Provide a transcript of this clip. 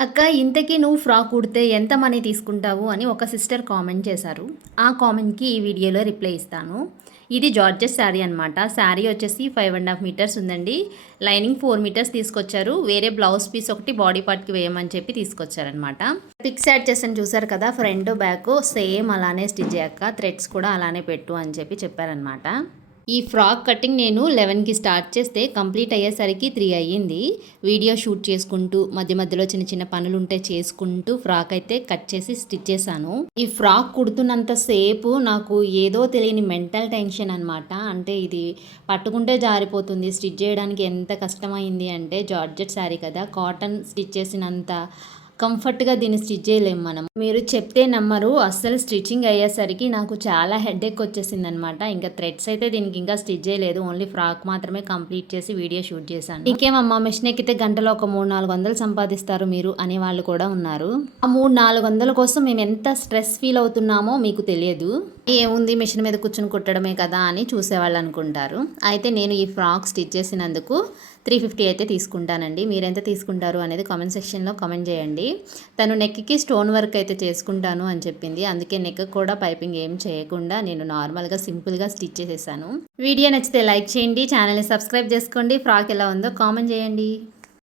అక్క ఇంతకీ నువ్వు ఫ్రాక్ కుడితే ఎంత మనీ తీసుకుంటావు అని ఒక సిస్టర్ కామెంట్ చేశారు. ఆ కామెంట్‌కి ఈ వీడియోలో రిప్లై ఇస్తాను. ఇది జార్జెట్ శారీ అనమాట. శారీ వచ్చేసి 5½ మీటర్స్ ఉందండి. లైనింగ్ 4 మీటర్స్ తీసుకొచ్చారు. వేరే బ్లౌజ్ పీస్ ఒకటి బాడీ పార్ట్‌కి వేయమని చెప్పి తీసుకొచ్చారనమాట. పిక్స్ యాడ్ చేసాను చూసారు కదా! ఫ్రంట్, బ్యాక్ సేమ్ అలానే స్టిచ్ చేయక్క. థ్రెడ్స్ కూడా అలానే పెట్టు అని చెప్పి చెప్పారనమాట. ఈ ఫ్రాక్ కటింగ్ నేను 11కి స్టార్ట్ చేస్తే కంప్లీట్ అయ్యేసరికి 3 అయ్యింది. వీడియో షూట్ చేసుకుంటూ మధ్య మధ్యలో చిన్న చిన్న పనులుంటే చేసుకుంటూ ఫ్రాక్ అయితే కట్ చేసి స్టిచ్ చేశాను. ఈ ఫ్రాక్ కుడుతున్నంత సేపు నాకు ఏదో తెలియని మెంటల్ టెన్షన్ అనమాట. అంటే ఇది పట్టుకుంటే జారిపోతుంది. స్టిచ్ చేయడానికి ఎంత కష్టమైంది అంటే జార్జెట్ శారీ కదా! కాటన్ స్టిచ్ చేసినంత కంఫర్ట్గా దీన్ని స్టిచ్ చేయలేము మనం. మీరు చెప్తే నమ్మరు, అస్సలు స్టిచ్చింగ్ అయ్యేసరికి నాకు చాలా హెడేక్ వచ్చేసింది అనమాట. ఇంకా థ్రెడ్స్ అయితే దీనికి ఇంకా స్టిచ్ చేయలేదు. ఓన్లీ ఫ్రాక్ మాత్రమే కంప్లీట్ చేసి వీడియో షూట్ చేశాను. ఇంకేమమ్మా మిషన్ ఎక్కితే గంటలో ఒక 300-400 సంపాదిస్తారు మీరు అనే వాళ్ళు కూడా ఉన్నారు. ఆ 300-400 కోసం మేము ఎంత స్ట్రెస్ ఫీల్ అవుతున్నామో మీకు తెలియదు. ఏముంది మిషన్ మీద కూర్చుని కుట్టడమే కదా అని చూసేవాళ్ళు అనుకుంటారు. అయితే నేను ఈ ఫ్రాక్ స్టిచ్ చేసినందుకు 350 అయితే తీసుకుంటానండి. మీరెంత తీసుకుంటారు అనేది కామెంట్ సెక్షన్లో కామెంట్ చేయండి. తను నెక్కి స్టోన్ వర్క్ అయితే చేసుకుంటాను అని చెప్పింది. అందుకే నెక్ కూడా పైపింగ్ ఏం చేయకుండా నేను నార్మల్గా సింపుల్గా స్టిచ్ చేసేసాను. వీడియో నచ్చితే లైక్ చేయండి, ఛానల్ని సబ్స్క్రైబ్ చేసుకోండి. ఫ్రాక్ ఎలా ఉందో కామెంట్ చేయండి.